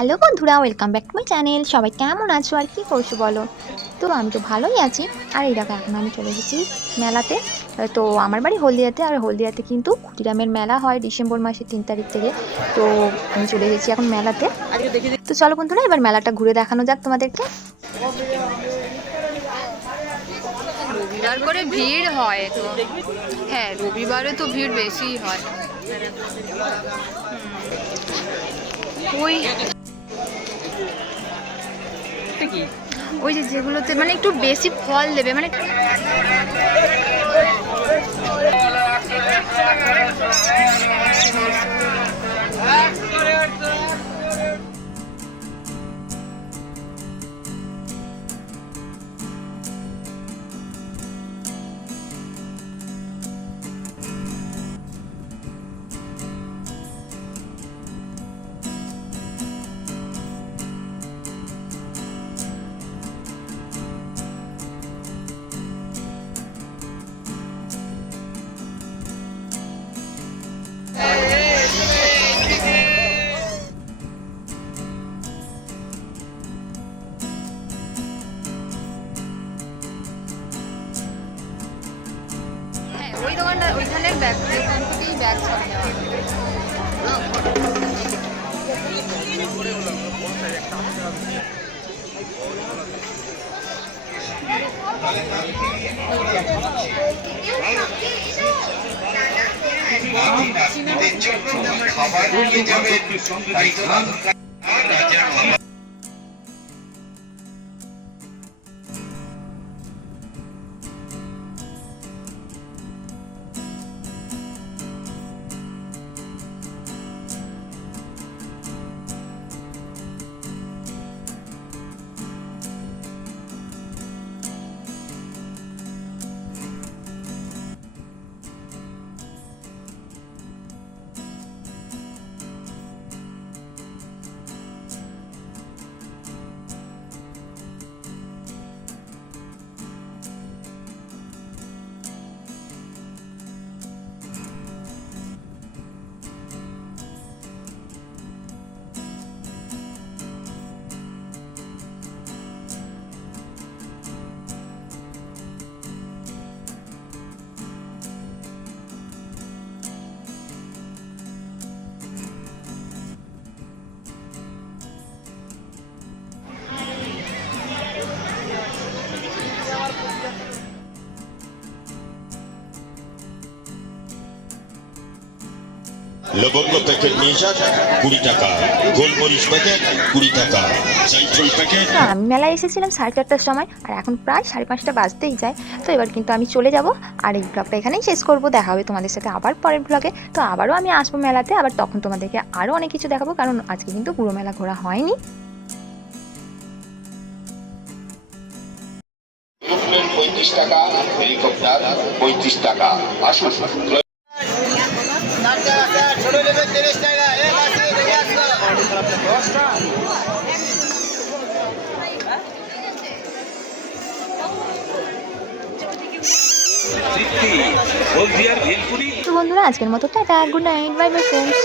Hello বন্ধুরা welcome back to my channel সবাই কেমন আছো আর কি করছ বলো? তো আমি তো ভালোই আছি। আর এই দেখো, এখন আমি চলে এসেছি মেলাতে। তো আমার বাড়ি হলদিয়াতে, আর হলদিয়াতে কিন্তু ক্ষুদিরামের মেলা হয় ডিসেম্বর মাসের তিন তারিখ থেকে। তো আমি চলে এসেছি এখন মেলাতে। তো চলো বন্ধুরা, এবার মেলাটা ঘুরে দেখানো যাক তোমাদেরকে। করে ভিড় হয় তো। হ্যাঁ রবিবারে তো ভিড় বেশিই হয়। হুম। ওই ওই যে যেগুলোতে মানে একটু বেশি ফল দেবে মানে ওইখানের ব্যাগ ওইখান থেকেই ব্যাগ সব খাবার নিয়ে যাবে লবঙ্গ প্যাকেট নিয়ে যান কুড়ি টাকা। গোলমরিচ প্যাকেট কুড়ি টাকা। প্যাকেট। আমি মেলায় এসেছিলাম সাড়ে চারটার সময় আর এখন প্রায় সাড়ে পাঁচটা বাজতেই যায়। তো এবার কিন্তু আমি চলে যাব আর এই ব্লগটা এখানেই শেষ করব। দেখা হবে তোমাদের সাথে আবার পরের ব্লগে তো আবারও আমি আসব মেলাতে আবার তখন তোমাদেরকে আরও অনেক কিছু দেখাবো কারণ আজকে কিন্তু পুরো মেলা ঘোরা হয়নি। পঁয়ত্রিশ টাকা হেলিকপ্টার পঁয়ত্রিশ টাকা। আসুন। তো বন্ধুরা আজকের মতো tata good night bye bye friends